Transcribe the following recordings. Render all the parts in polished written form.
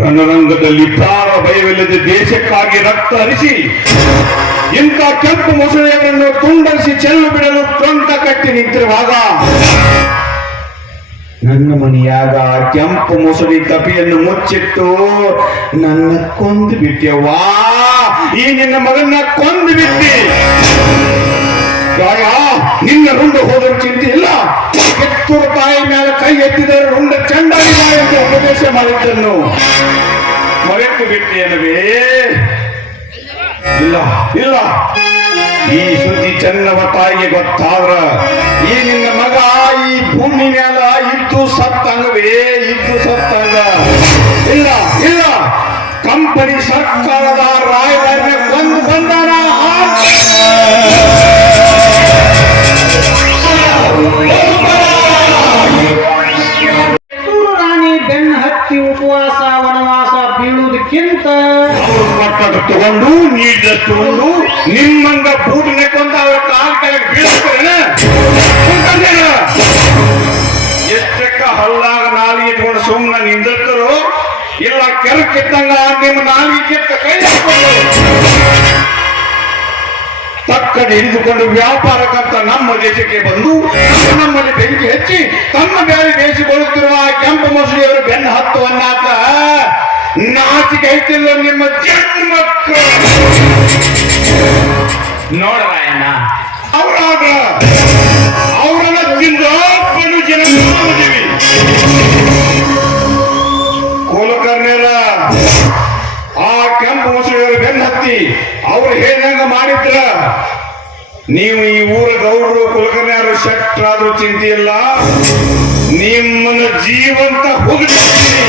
ರಣರಂಗದಲ್ಲಿ ಪ್ರಾಣ ಭಯವಿಲ್ಲದೆ ದೇಶಕ್ಕಾಗಿ ರಕ್ತ ಹರಿಸಿ ಇಂಥ ಕೆಂಪು ಮೊಸಳೆಯವರನ್ನು ತುಂಡರಿಸಿ ಚೆಲ್ಲು ಬಿಡಲು ಟೊಂಕ ಕಟ್ಟಿ ನಿಂತಿರುವಾಗ ನನ್ನ ಮನೆಯಾಗ ಕೆಂಪು ಮೊಸಳಿ ಕಪಿಯನ್ನು ಮುಚ್ಚಿಟ್ಟು ನನ್ನ ಕೊಂದು ಬಿಟ್ಟೆವ್ವಾ. ಈ ನಿನ್ನ ಮಗನ್ನ ಕೊಂದು ಬಿಟ್ಟಿ. ಗಾಯ ನಿನ್ನ ರುಂಡ ಹೋದರೂ ಚಿಂತೆ ಇಲ್ಲ, ಕಿತ್ತೂರು ತಾಯಿ ಮೇಲೆ ಕೈ ಎತ್ತಿದರೆ ರುಂಡ ಚಂಡಾಗಿ ಎಂದು ಉಪದೇಶ ಮಾಡಿದ್ದನ್ನು ಮರೆತು ಬಿಟ್ಟೇನವೇ? ಇಲ್ಲ ಇಲ್ಲ, ಈ ಸುದ್ದಿ ಚೆನ್ನವ ತಾಯಿಗೆ ಗೊತ್ತಾದ್ರ ಈ ನಿನ್ನ ಮಗ ಈ ಭೂಮಿ ಮೇಲ ಇದ್ದು ಸತ್ತಂಗವೇ, ಇದ್ದು ಸತ್ತಂಗ. ಇಲ್ಲ ಇಲ್ಲ, ಕಂಪನಿ ಸರ್ಕಾರದ ರಾಯಭಾರಿನ ಕೊಂದು ಬಂದಾನ. ರಾಣಿ ಬೆನ್ನು ಹತ್ತಿ ಉಪವಾಸ ವನವಾಸ ಬೀಳುವುದಕ್ಕಿಂತ ಮಕ್ಕಳು ತಗೊಂಡು ನೀಡ ತಗೊಂಡು ನಿಮ್ಮಂಗ ಬೂಟಿನ ಕೊಂದ ಅವ್ರ ಕಾಲ್ ಕೆಳಗೆ ಬೀಳ್ತಾರೆ. ಎಷ್ಟಕ್ಕ ಹಲ್ಲಾಗ ನಾಲಿಗೆ ಇಟ್ಕೊಂಡು ಸುಮ್ಮನೆ ನಿಂದಿರ್ತಾರೋ ಇಲ್ಲ ಕೆರಕಿದ್ದಂಗ ನಿಮ್ಮ ನಾಲಿಗೆ ಕೆತ್ತ ಕೈ ತಕ್ಕಡಿ ಹಿಡಿದುಕೊಂಡು ವ್ಯಾಪಾರಕ್ಕಂತ ನಮ್ಮ ದೇಶಕ್ಕೆ ಬಂದು ನಮ್ಮಲ್ಲಿ ಬೆಂಕಿ ಹಚ್ಚಿ ತಮ್ಮ ಬೇರೆ ಬೇಯಿಸಿಕೊಳ್ಳುತ್ತಿರುವ ಕೆಂಪು ಮೊಸಳಿಯವರು ಬೆನ್ನು ಹತ್ತುವನ್ನಾತ ನಾಚಿಕೆ ಐತಿಲ್ಲ ನಿಮ್ಮ ಜನ್ಮಕ್ಕ. ನೋಡರಾಯಣ್ಣ, ಅವರಾಗ ಅವರನ್ನ ತಿಂದ ಬಡು ಜನ ಮಾಡಿದೀವಿ. ಕುಲಕರ್ಣಿಯರ ಆ ಕೆಂಪು ಮೊಸಳಿಯವರು ಬೆನ್ನು ಹತ್ತಿ ಅವ್ರು ಹೇಳ್ದಂಗ ಮಾಡಿದ್ರ ನೀವು ಈ ಊರ ಗೌಡರು ಕುಲಕರ್ಣಿಯರು ಶೆಟ್ರಾದ್ರೂ ಚಿಂತೆ ಇಲ್ಲ, ನಿಮ್ಮನ್ನ ಜೀವಂತ ಹೋಗಿರ್ತೀನಿ.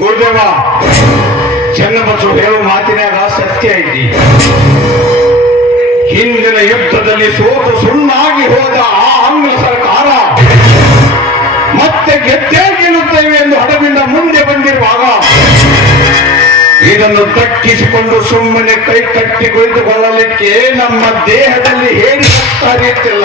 ಗುರುದೇವ, ಚೆನ್ನಬಸವ ಹೇಳುವ ಮಾತಿನಾಗ ಸತ್ಯ ಐತಿ. ಹಿಂದಿನ ಯುದ್ಧದಲ್ಲಿ ಸೋತು ಸುಣ್ಣಾಗಿ ಹೋದ ಆ ಆಂಗ್ಲ ಸರ್ಕಾರ ಮತ್ತೆ ಗೆದ್ದೇ ಗೆಲ್ಲುತ್ತೇವೆ ಎಂದು ಹಠದಿಂದ ಮುಂದೆ ಬಂದಿರುವಾಗ ಇದನ್ನು ತಕ್ಕಿಸಿಕೊಂಡು ಸುಮ್ಮನೆ ಕೈ ಕಟ್ಟಿ ಕುಳಿತುಕೊಳ್ಳಲಿಕ್ಕೆ ನಮ್ಮ ದೇಹದಲ್ಲಿ ಹೇಳಿ ಹರಿಯುತ್ತಿಲ್ಲ.